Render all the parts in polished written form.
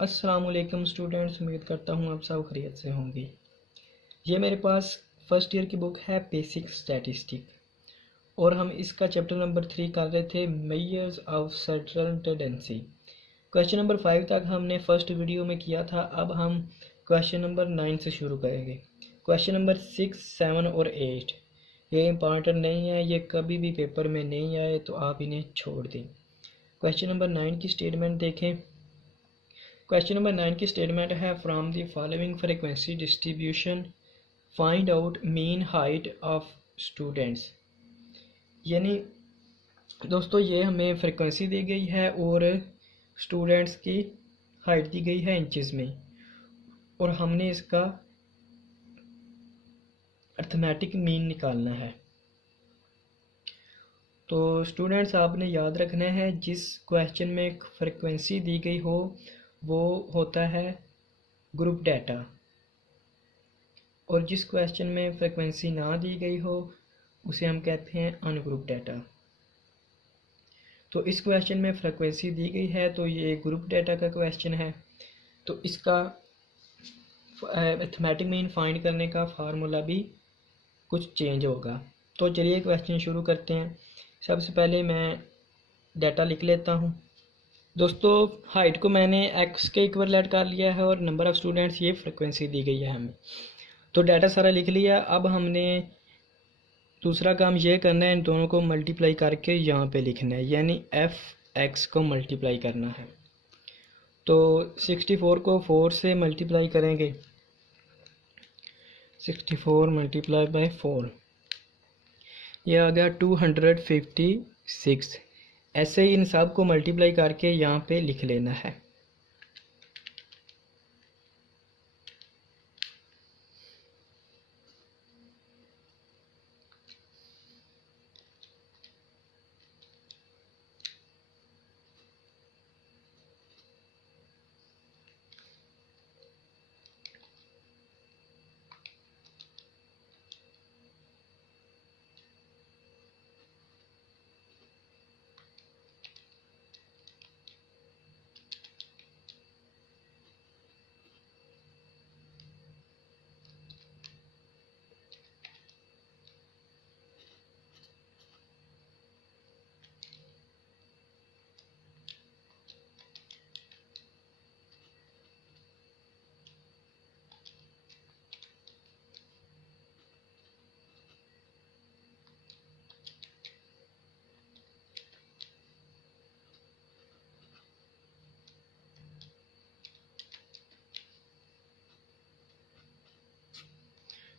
अस्सलामुअलैकुम स्टूडेंट्स, उम्मीद करता हूँ आप सब खैरियत से होंगे। ये मेरे पास फर्स्ट ईयर की बुक है बेसिक स्टैटिस्टिक और हम इसका चैप्टर नंबर 3 कर रहे थे measures of certain tendency. Question number 5 तक हमने फर्स्ट वीडियो में किया था। अब हम क्वेश्चन नंबर 9 से शुरू करेंगे। क्वेश्चन नंबर 6, 7 और 8 ये इंपॉर्टेंट नहीं है, ये कभी भी पेपर में नहीं आए तो आप इन्हें छोड़ दें। क्वेश्चन नंबर 9 की स्टेटमेंट देखें। क्वेश्चन नंबर 9 की स्टेटमेंट है from the following frequency distribution find out mean height of students. यानी दोस्तों ये हमें फ्रीक्वेंसी दी गई है और स्टूडेंट्स की हाइट दी गई है इंचेस में और हमने इसका अर्थमेटिक मीन निकालना है। तो स्टूडेंट्स आपने याद रखना है जिस क्वेश्चन में फ्रीक्वेंसी दी गई हो वो होता है ग्रुप डाटा और जिस क्वेश्चन में फ्रीक्वेंसी ना दी गई हो उसे हम कहते हैं अनग्रुप डाटा। तो इस क्वेश्चन में फ्रीक्वेंसी दी गई है तो ये ग्रुप डाटा का क्वेश्चन है। तो इसका अरिथमेटिक मीन फाइंड करने का फार्मूला भी कुछ चेंज होगा। तो चलिए क्वेश्चन शुरू करते हैं। सबसे पहले मैं डाटा लिख लेता हूँ। दोस्तों हाइट को मैंने एक्स के इक्वलेट कर लिया है और नंबर ऑफ़ स्टूडेंट्स ये फ्रीक्वेंसी दी गई है हमें। तो डाटा सारा लिख लिया। अब हमने दूसरा काम ये करना है, इन दोनों को मल्टीप्लाई करके यहाँ पे लिखना है, यानी एफ एक्स को मल्टीप्लाई करना है। तो 64 को 4 से मल्टीप्लाई करेंगे, 64 मल्टीप्लाई बाय 4 ये आ गया 256। ऐसे ही इन सब को मल्टीप्लाई करके यहाँ पे लिख लेना है।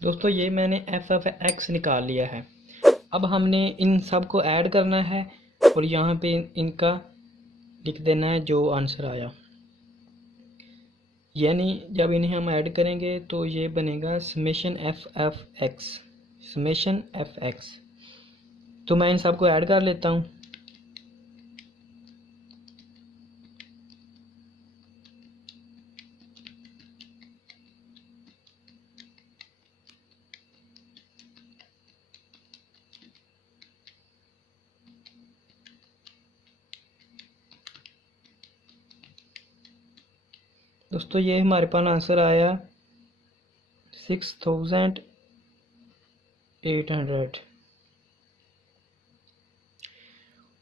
दोस्तों ये मैंने एफ एफ एक्स निकाल लिया है। अब हमने इन सब को ऐड करना है और यहाँ पे इनका लिख देना है जो आंसर आया। यानी जब इन्हें हम ऐड करेंगे तो ये बनेगा summation F F x, summation F x. तो मैं इन सब को ऐड कर लेता हूँ। दोस्तों ये हमारे पास आंसर आया 6800।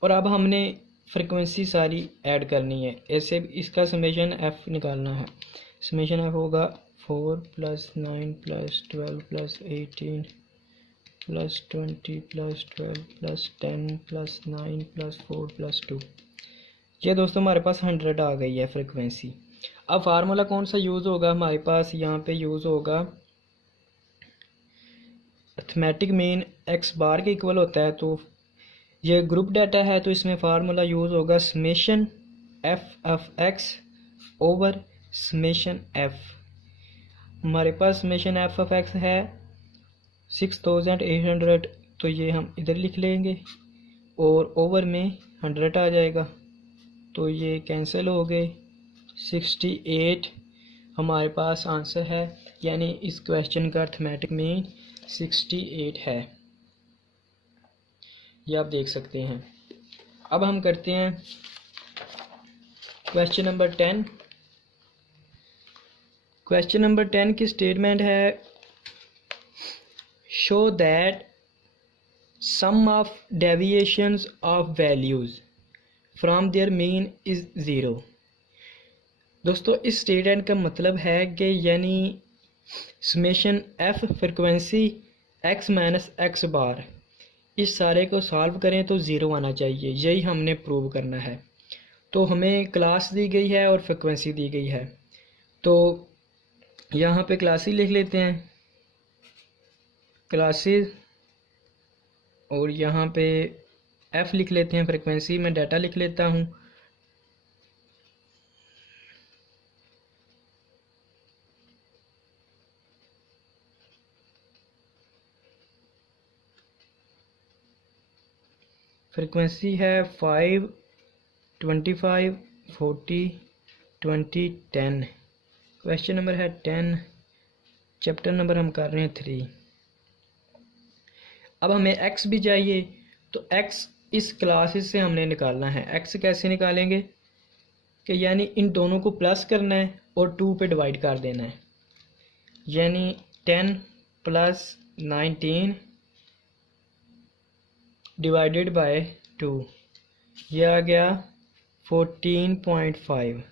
और अब हमने फ्रीक्वेंसी सारी ऐड करनी है। ऐसे इसका समेशन एफ निकालना है। समेशन एफ होगा 4 + 9 + 12 + 18 + 20 + 12 + 10 + 9 + 4 + 2। ये दोस्तों हमारे पास 100 आ गई है फ्रीक्वेंसी। अब फार्मूला कौन सा यूज़ होगा हमारे पास? यहाँ पे यूज़ होगा अरिथमेटिक मीन एक्स बार के इक्वल होता है। तो ये ग्रुप डाटा है तो इसमें फार्मूला यूज़ होगा summation F F x over summation F. हमारे पास समेशन एफ एफ एक्स है 6800, तो ये हम इधर लिख लेंगे और ओवर में 100 आ जाएगा तो ये कैंसिल हो गए। 68 हमारे पास आंसर है, यानी इस क्वेश्चन का अरिथमेटिक मीन 68 है। ये आप देख सकते हैं। अब हम करते हैं क्वेश्चन नंबर 10। क्वेश्चन नंबर 10 की स्टेटमेंट है show that sum of deviations of values from their mean is zero. दोस्तों इस स्टेटमेंट का मतलब है कि यानी summation F frequency X minus X bar, इस सारे को सॉल्व करें तो ज़ीरो आना चाहिए, यही हमने प्रूव करना है। तो हमें क्लास दी गई है और फ्रिक्वेंसी दी गई है, तो यहाँ पे क्लासेस लिख लेते हैं, क्लासेस, और यहाँ पे एफ लिख लेते हैं, फ्रिक्वेंसी में डाटा लिख लेता हूँ। फ्रिक्वेंसी है 5, 25, 40, 20, 10। क्वेश्चन नंबर है 10, चैप्टर नंबर हम कर रहे हैं 3। अब हमें x भी चाहिए, तो x इस क्लासेस से हमने निकालना है। x कैसे निकालेंगे कि यानी इन दोनों को प्लस करना है और 2 पे डिवाइड कर देना है, यानी 10 प्लस 19 डिवाइडेड बाय 2, ये आ गया 14.5।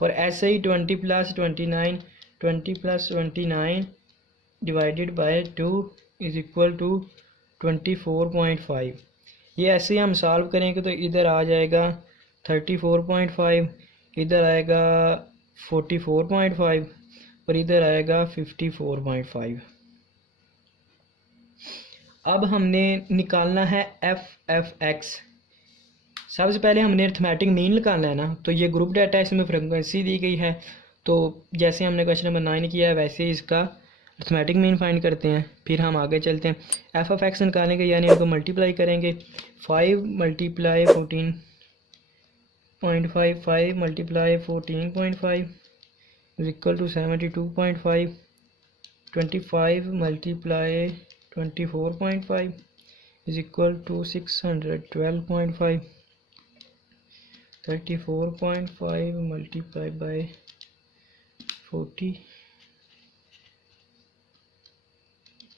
और ऐसे ही 20 plus 29, 20 plus 29 divided by 2 is equal to 24.5। ये ऐसे ही हम सॉल्व करेंगे तो इधर आ जाएगा 34.5, इधर आएगा 44.5 और इधर आएगा 54.5। अब हमने निकालना है एफ एक्स। सबसे पहले हमने अरिथमेटिक मीन निकालना है ना, तो ये ग्रुप डाटा है, इसमें फ्रिक्वेंसी दी गई है, तो जैसे हमने क्वेश्चन नंबर 9 किया है वैसे ही इसका अरिथमेटिक मीन फाइंड करते हैं। फिर हम आगे चलते हैं, एफ ऑफ एक्स निकालेंगे, यानी इनको मल्टीप्लाई करेंगे। 5 multiply 14.5, 5 multiply 14.5 is equal to 72.5, 25 multiply 24.5 is equal to 612.5, 34.5 multiplied by 40,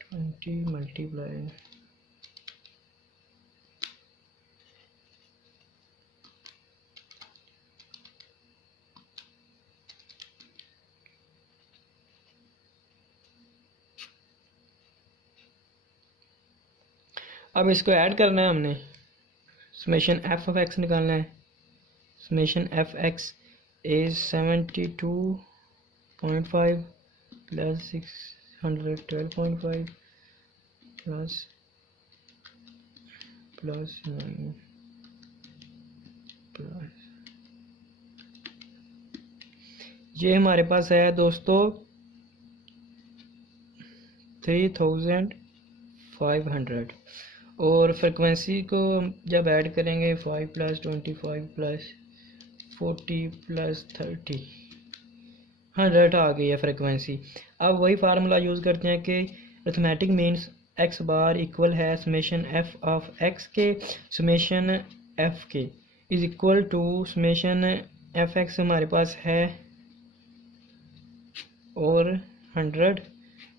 20 multiplied अब इसको ऐड करना है हमने, समेशन एफ ऑफ एक्स निकालना है। Summation F x is 72.5 plus 612.5 plus 9 plus, ये हमारे पास है दोस्तों 3500। और फ्रिक्वेंसी को जब ऐड करेंगे 5 प्लस 25 प्लस 40 प्लस 30, 100 आ गई है फ्रिक्वेंसी। अब वही फार्मूला यूज़ करते हैं कि arithmetic means X bar equal है समेशन एफ ऑफ एक्स के समेशन एफ के is equal to summation F X हमारे पास है और 100,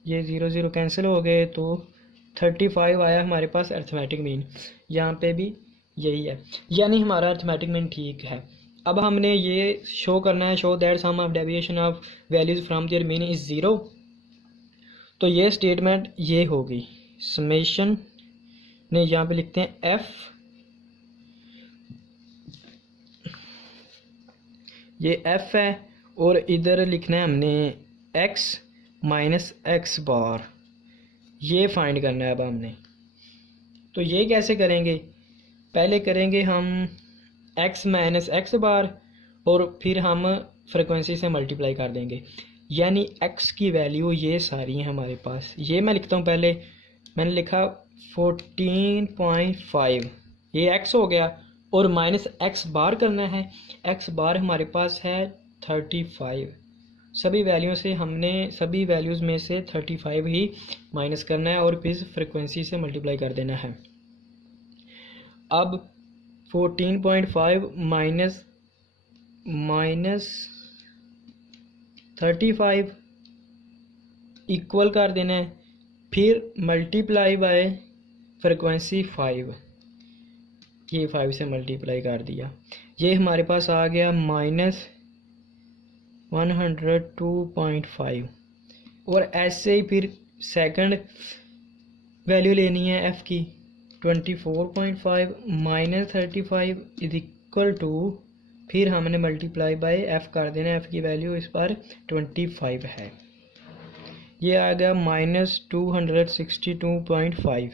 ये 0 0 कैंसिल हो गए तो 35 आया हमारे पास अरिथमेटिक मीन। यहाँ पे भी यही है, यानी हमारा अरिथमेटिक मीन ठीक है। अब हमने ये शो करना है, show that sum of deviation of values from their mean is zero. तो ये स्टेटमेंट ये होगी, समेशन ने यहाँ पे लिखते हैं एफ, ये एफ है और इधर लिखना है हमने एक्स माइनस एक्स बार, ये फाइंड करना है अब हमने। तो ये कैसे करेंगे, पहले करेंगे हम x माइनस एक्स बार और फिर हम फ्रिक्वेंसी से मल्टीप्लाई कर देंगे, यानी x की वैल्यू ये सारी हैं हमारे पास। ये मैं लिखता हूँ, पहले मैंने लिखा 14.5, ये x हो गया और माइनस एक्स बार करना है, x बार हमारे पास है 35। सभी वैल्यू से हमने सभी वैल्यूज़ में से 35 ही माइनस करना है और फिर फ्रिक्वेंसी से मल्टीप्लाई कर देना है। अब 14.5 माइनस 35 इक्वल कर देना है, फिर मल्टीप्लाई बाय फ्रिक्वेंसी 5, ये 5 से मल्टीप्लाई कर दिया, ये हमारे पास आ गया -102.5। और ऐसे ही फिर सेकंड वैल्यू लेनी है f की 24.5 - 35 इज इक्वल टू, फिर हमने मल्टीप्लाई बाय f कर देना है, f की वैल्यू इस पर 25 है, ये आ गया -262.5।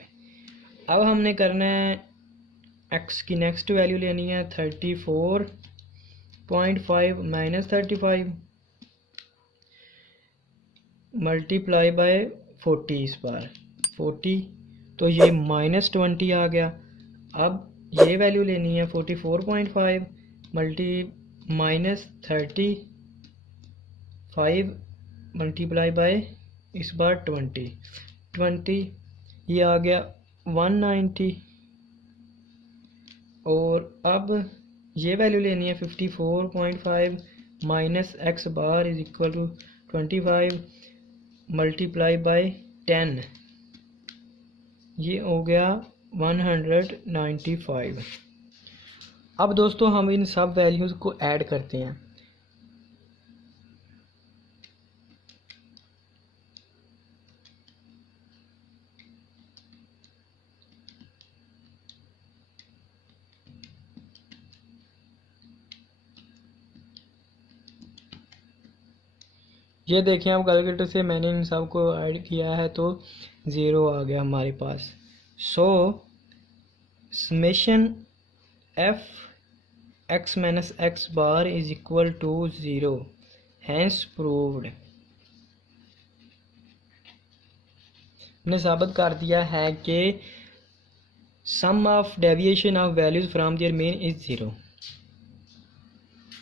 अब हमने करना है x की नेक्स्ट वैल्यू लेनी है 34.5 - 35 मल्टीप्लाई बाय 40, इस बार 40, तो ये -20 आ गया। अब ये वैल्यू लेनी है 44.5 -35 मल्टीप्लाई बाय इस बार 20, ये आ गया 190। और अब ये वैल्यू लेनी है 54.5 minus x bar is equal to 25 multiply by 10, ये हो गया 195। अब दोस्तों हम इन सब वैल्यूज़ को ऐड करते हैं। ये देखें, अब कैलकुलेटर से मैंने इन सब को ऐड किया है तो 0 आ गया हमारे पास। So summation f x minus x bar is equal to 0, hence proved. हमने साबित कर दिया है कि sum of deviation of values from their mean is 0।